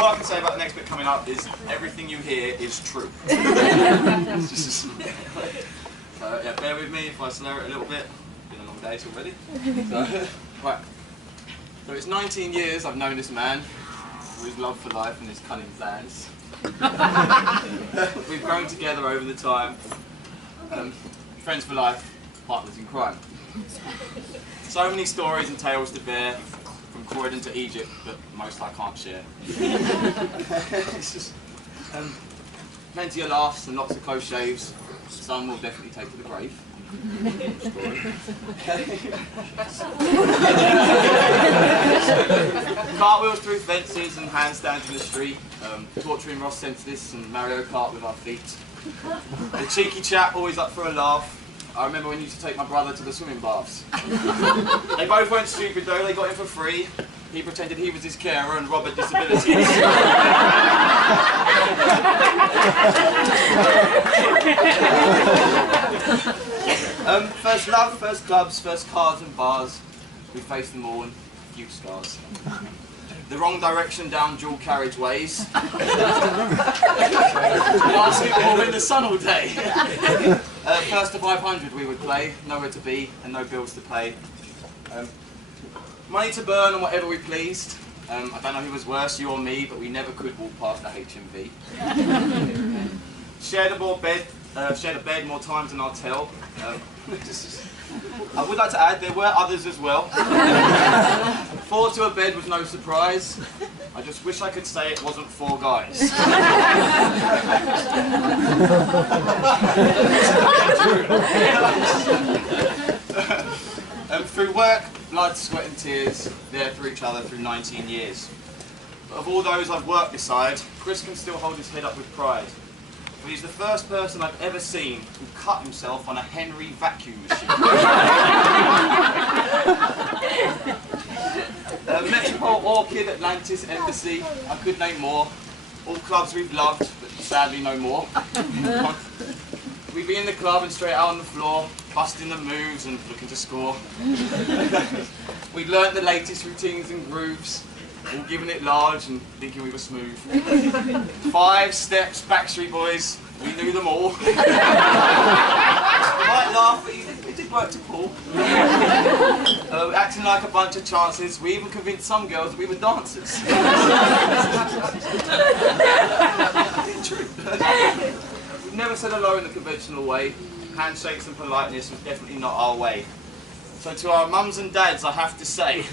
all I can say about the next bit coming up is everything you hear is true. Yeah, bear with me if I slur it a little bit. It's been a long day already. Right. So it's 19 years I've known this man, with his love for life and his cunning plans. We've grown together over the time. Friends for life, partners in crime. So many stories and tales to bear, from Croydon to Egypt, but most I can't share. It's just, plenty of laughs and lots of close shaves. Some will definitely take to the grave. Cartwheels through fences and handstands in the street, torturing Ross Senseless and Mario Kart with our feet. The cheeky chap always up for a laugh. I remember when you used to take my brother to the swimming baths. They both weren't stupid though, they got him for free. He pretended he was his carer and Robert disabilities. First love, first clubs, first cards and bars. We faced them all and a few scars. The wrong direction down dual carriageways. Basketball in the sun all day. First to 500 we would play, nowhere to be and no bills to pay. Money to burn on whatever we pleased. I don't know who was worse, you or me, but we never could walk past the HMV. Shared a bed more times than I'll tell. I would like to add there were others as well. 4 to a bed was no surprise. I just wish I could say it wasn't 4 guys. Through work, blood, sweat and tears, there for each other through 19 years. But of all those I've worked beside, Chris can still hold his head up with pride. But he's the first person I've ever seen who cut himself on a Henry vacuum machine. Metropole, Orchid, Atlantis, Embassy, I could name more. All clubs we've loved, but sadly no more. We'd be in the club and straight out on the floor, busting the moves and looking to score. We'd learnt the latest routines and grooves, all giving it large and thinking we were smooth. 5 steps, Backstreet Boys, we knew them all. You might laugh, but it did work to pull. Acting like a bunch of chances, we even convinced some girls that we were dancers. True. We've never said hello in the conventional way. Handshakes and politeness was definitely not our way. So to our mums and dads, I have to say,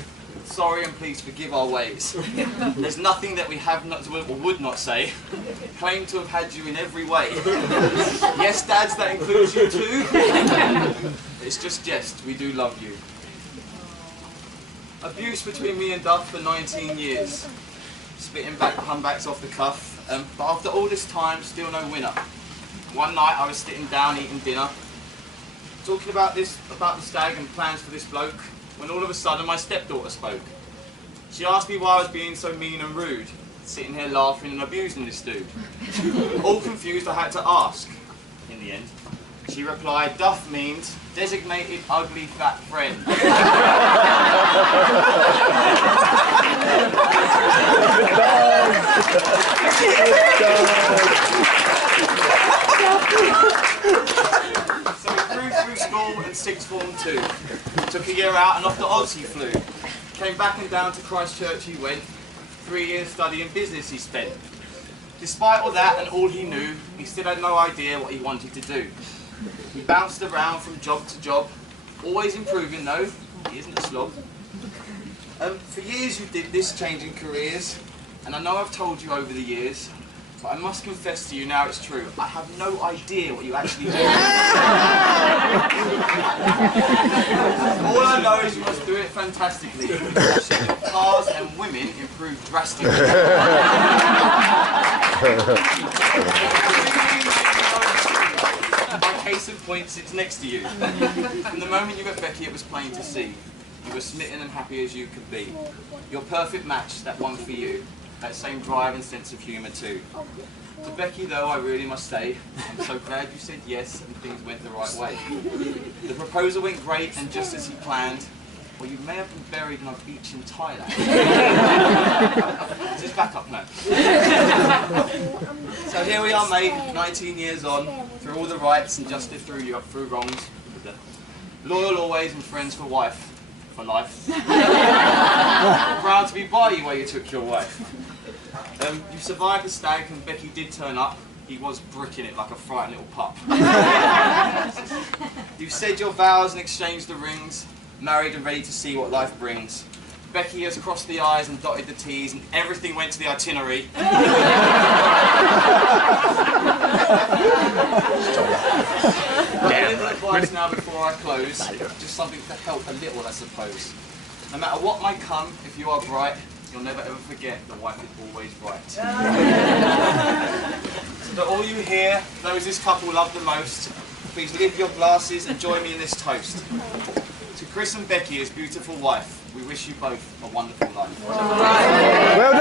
sorry and please forgive our ways. There's nothing that we have not or would not say. Claim to have had you in every way. Yes, dads, that includes you too. It's just jest. We do love you. Abuse between me and Duff for 19 years. Spitting back comebacks off the cuff. But after all this time, still no winner. One night I was sitting down eating dinner, talking about the stag and plans for this bloke, when all of a sudden my stepdaughter spoke. She asked me why I was being so mean and rude, sitting here laughing and abusing this dude. All confused, I had to ask. In the end, she replied, Duff means designated ugly fat friend. So we grew through school and 6th form 2. Took a year out and off to Oz he flew. Came back and down to Christchurch he went. 3 years studying business he spent. Despite all that and all he knew, he still had no idea what he wanted to do. He bounced around from job to job, always improving though, he isn't a slob. For years you did this, changing careers, and I know I've told you over the years, but I must confess to you now it's true, I have no idea what you actually do. All I know is you must do it fantastically. Cars and women improve drastically. By case in point sits next to you. From the moment you met Becky, it was plain to see. You were smitten and happy as you could be. Your perfect match, that one for you. That same drive and sense of humour too. To Becky though, I really must say, I'm so glad you said yes and things went the right way. The proposal went great and just as he planned, well you may have been buried on a beach in Thailand. Is this backup now? So here we are, mate, 19 years on, through all the rights and justice through wrongs. Loyal always and friends for life. Proud to be by you while you took your wife. You survived the stag and Becky did turn up. He was bricking it like a frightened little pup. You've said your vows and exchanged the rings, married and ready to see what life brings. Becky has crossed the I's and dotted the T's, and everything went to the itinerary. A little advice now before I close, just something to help a little, I suppose. No matter what might come, if you are bright, you'll never ever forget the wife is always right. So to all you here, those this couple love the most, please lift your glasses and join me in this toast. To Chris and Becky, his beautiful wife, we wish you both a wonderful life. Well